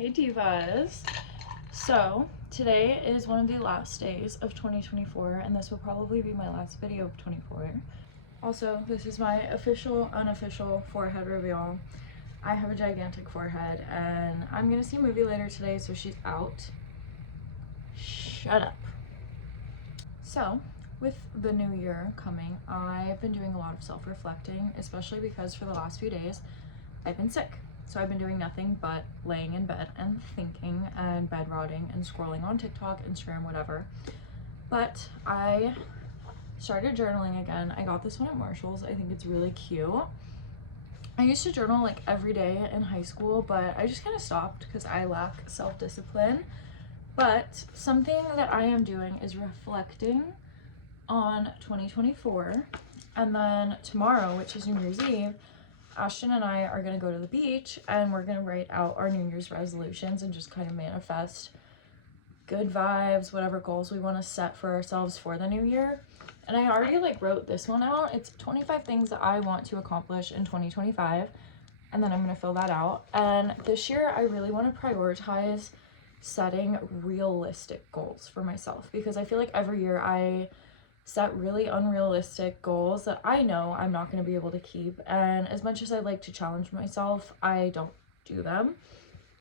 Hey divas. So today is one of the last days of 2024 and this will probably be my last video of 24. Also, this is my official, unofficial forehead reveal. I have a gigantic forehead and I'm gonna see a movie later today, so she's out. Shut up. So with the new year coming, I've been doing a lot of self-reflecting, especially because for the last few days I've been sick. So I've been doing nothing but laying in bed and thinking and bed rotting and scrolling on TikTok, Instagram, whatever. But I started journaling again. I got this one at Marshall's. I think it's really cute. I used to journal like every day in high school, but I just kind of stopped because I lack self-discipline. But something that I am doing is reflecting on 2024. And then tomorrow, which is New Year's Eve, Ashton and I are going to go to the beach and we're going to write out our New Year's resolutions and just kind of manifest good vibes, whatever goals we want to set for ourselves for the new year. And I already wrote this one out. It's 25 things that I want to accomplish in 2025. And then I'm going to fill that out. And this year I really want to prioritize setting realistic goals for myself, because I feel like every year I set really unrealistic goals that I know I'm not going to be able to keep, and as much as I like to challenge myself, I don't do them.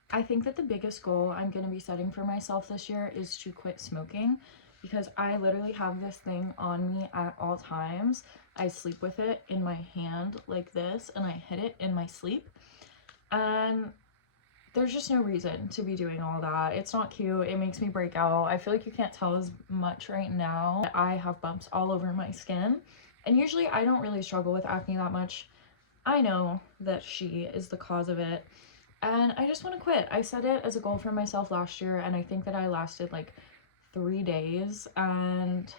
I think that the biggest goal I'm going to be setting for myself this year is to quit smoking, because I literally have this thing on me at all times. I sleep with it in my hand like this and I hit it in my sleep, and there's just no reason to be doing all that. It's not cute. It makes me break out. I feel like you can't tell as much right now. I have bumps all over my skin, and usually I don't really struggle with acne that much. I know that she is the cause of it, and I just want to quit. I set it as a goal for myself last year, and I think that I lasted 3 days, and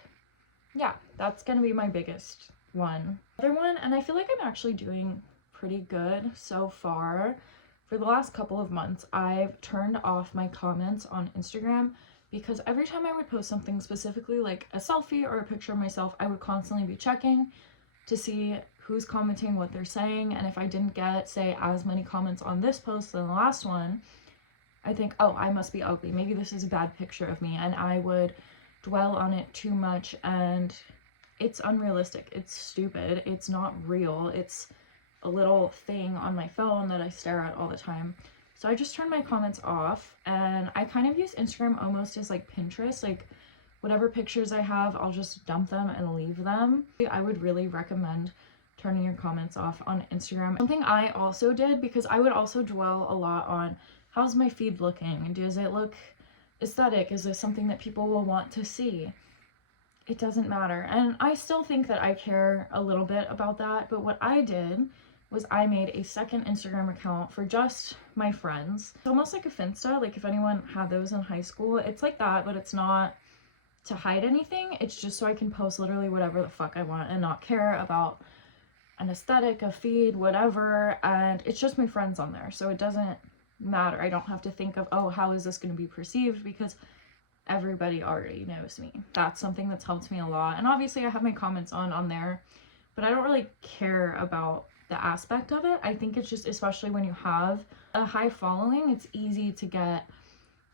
yeah, that's gonna be my biggest one. Other one, and I feel like I'm actually doing pretty good so far. For the last couple of months, I've turned off my comments on Instagram, because every time I would post something, specifically like a selfie or a picture of myself, I would constantly be checking to see who's commenting, what they're saying, and if I didn't get, say, as many comments on this post than the last one, I think, oh, I must be ugly. Maybe this is a bad picture of me, and I would dwell on it too much, and it's unrealistic. It's stupid. It's not real. It's a little thing on my phone that I stare at all the time. So I just turned my comments off, and I kind of use Instagram almost as Pinterest. Whatever pictures I have, I'll just dump them and leave them. I would really recommend turning your comments off on Instagram. Something I also did, because I would also dwell a lot on, how's my feed looking? Does it look aesthetic? Is this something that people will want to see? It doesn't matter. And I still think that I care a little bit about that, but what I did was I made a second Instagram account for just my friends. It's almost like a Finsta, if anyone had those in high school. It's like that, but it's not to hide anything. It's just so I can post literally whatever the fuck I want and not care about an aesthetic, a feed, whatever. And it's just my friends on there, so it doesn't matter. I don't have to think of, oh, how is this going to be perceived, because everybody already knows me. That's something that's helped me a lot. And obviously I have my comments on there, but I don't really care about the aspect of it. I think it's just, especially when you have a high following, it's easy to get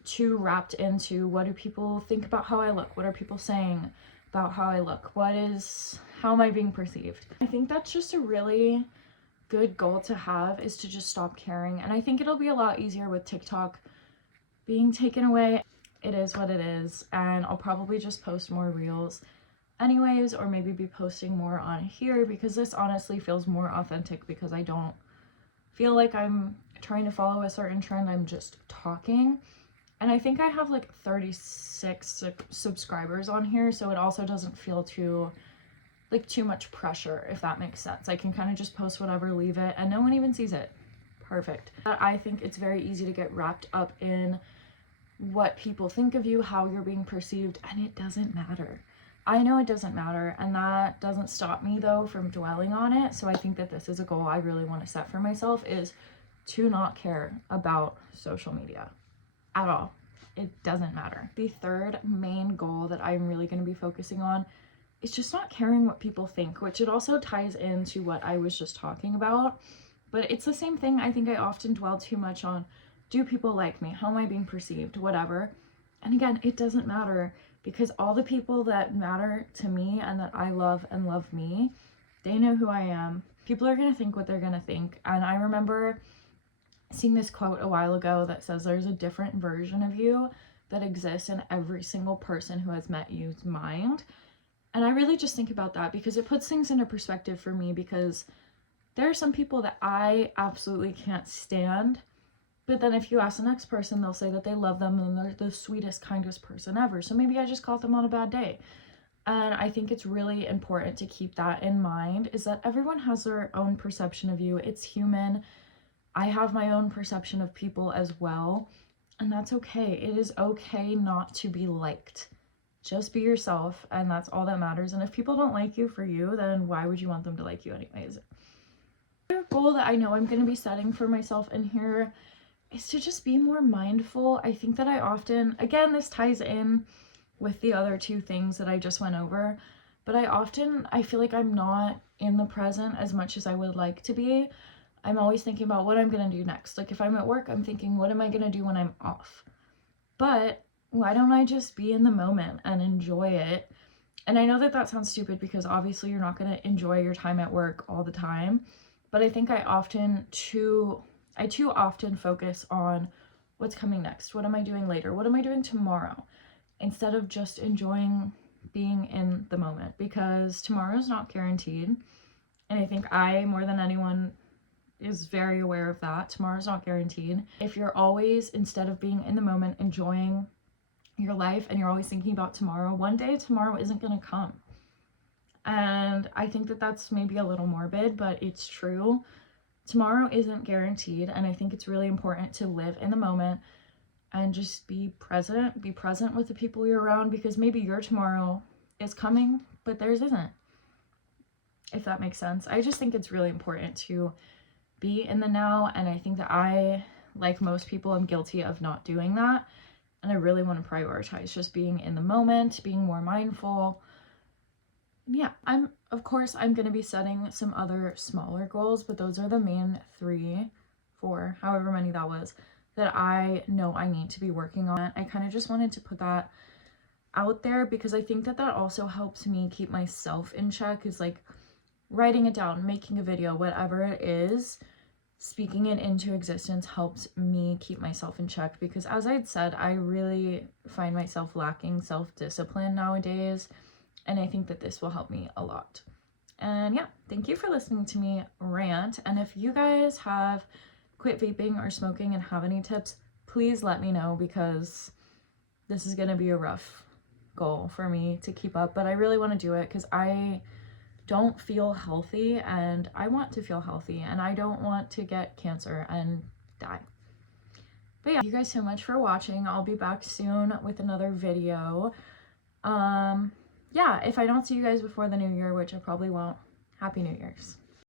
too wrapped into, what do people think about how I look? What are people saying about how I look? How am I being perceived? I think that's just a really good goal to have, is to just stop caring. And I think it'll be a lot easier with TikTok being taken away. It is what it is, and I'll probably just post more reels anyways, or maybe be posting more on here, because this honestly feels more authentic, because I don't feel like I'm trying to follow a certain trend. I'm just talking, and I think I have 36 subscribers on here, so it also doesn't feel too much pressure, if that makes sense. I can kind of just post whatever, leave it, and no one even sees it. Perfect. I think it's very easy to get wrapped up in what people think of you, how you're being perceived, and it doesn't matter. I know it doesn't matter, and that doesn't stop me though from dwelling on it. So I think that this is a goal I really want to set for myself, is to not care about social media at all. It doesn't matter. The third main goal that I'm really going to be focusing on is just not caring what people think, which it also ties into what I was just talking about, but it's the same thing. I think I often dwell too much on Do people like me? How am I being perceived? Whatever. And again, it doesn't matter, because all the people that matter to me and that I love and love me, they know who I am. People are going to think what they're going to think. And I remember seeing this quote a while ago that says there's a different version of you that exists in every single person who has met you's mind. And I really just think about that because it puts things into perspective for me, because there are some people that I absolutely can't stand. But then if you ask the next person, they'll say that they love them and they're the sweetest, kindest person ever. So maybe I just caught them on a bad day. And I think it's really important to keep that in mind, is that everyone has their own perception of you. It's human. I have my own perception of people as well. And that's okay. It is okay not to be liked. Just be yourself, and that's all that matters. And if people don't like you for you, then why would you want them to like you anyways? Another goal that I know I'm going to be setting for myself in here is to just be more mindful. I think that I often, again, this ties in with the other two things that I just went over, but I feel like I'm not in the present as much as I would like to be. I'm always thinking about what I'm going to do next. Like if I'm at work, I'm thinking, what am I going to do when I'm off? But why don't I just be in the moment and enjoy it? And I know that that sounds stupid, because obviously you're not going to enjoy your time at work all the time. But I think I too often focus on what's coming next. What am I doing later? What am I doing tomorrow? Instead of just enjoying being in the moment, because tomorrow's not guaranteed. And I think I, more than anyone, is very aware of that. Tomorrow's not guaranteed. If you're always, instead of being in the moment, enjoying your life, and you're always thinking about tomorrow, one day tomorrow isn't going to come. And I think that that's maybe a little morbid, but it's true. Tomorrow isn't guaranteed, and I think it's really important to live in the moment and just be present with the people you're around, because maybe your tomorrow is coming, but theirs isn't, if that makes sense. I just think it's really important to be in the now, and I think that I, like most people, am guilty of not doing that. And I really want to prioritize just being in the moment, being more mindful. Yeah, of course, I'm going to be setting some other smaller goals, but those are the main 3, 4, however many that was, that I know I need to be working on. I kind of just wanted to put that out there, because I think that that also helps me keep myself in check, is like writing it down, making a video, whatever it is, speaking it into existence helps me keep myself in check, because as I'd said, I really find myself lacking self-discipline nowadays, and I think that this will help me a lot. And yeah, thank you for listening to me rant. And if you guys have quit vaping or smoking and have any tips, please let me know, because this is going to be a rough goal for me to keep up, but I really want to do it because I don't feel healthy, and I want to feel healthy, and I don't want to get cancer and die. But yeah, thank you guys so much for watching. I'll be back soon with another video. Yeah, if I don't see you guys before the new year, which I probably won't, Happy New Year's.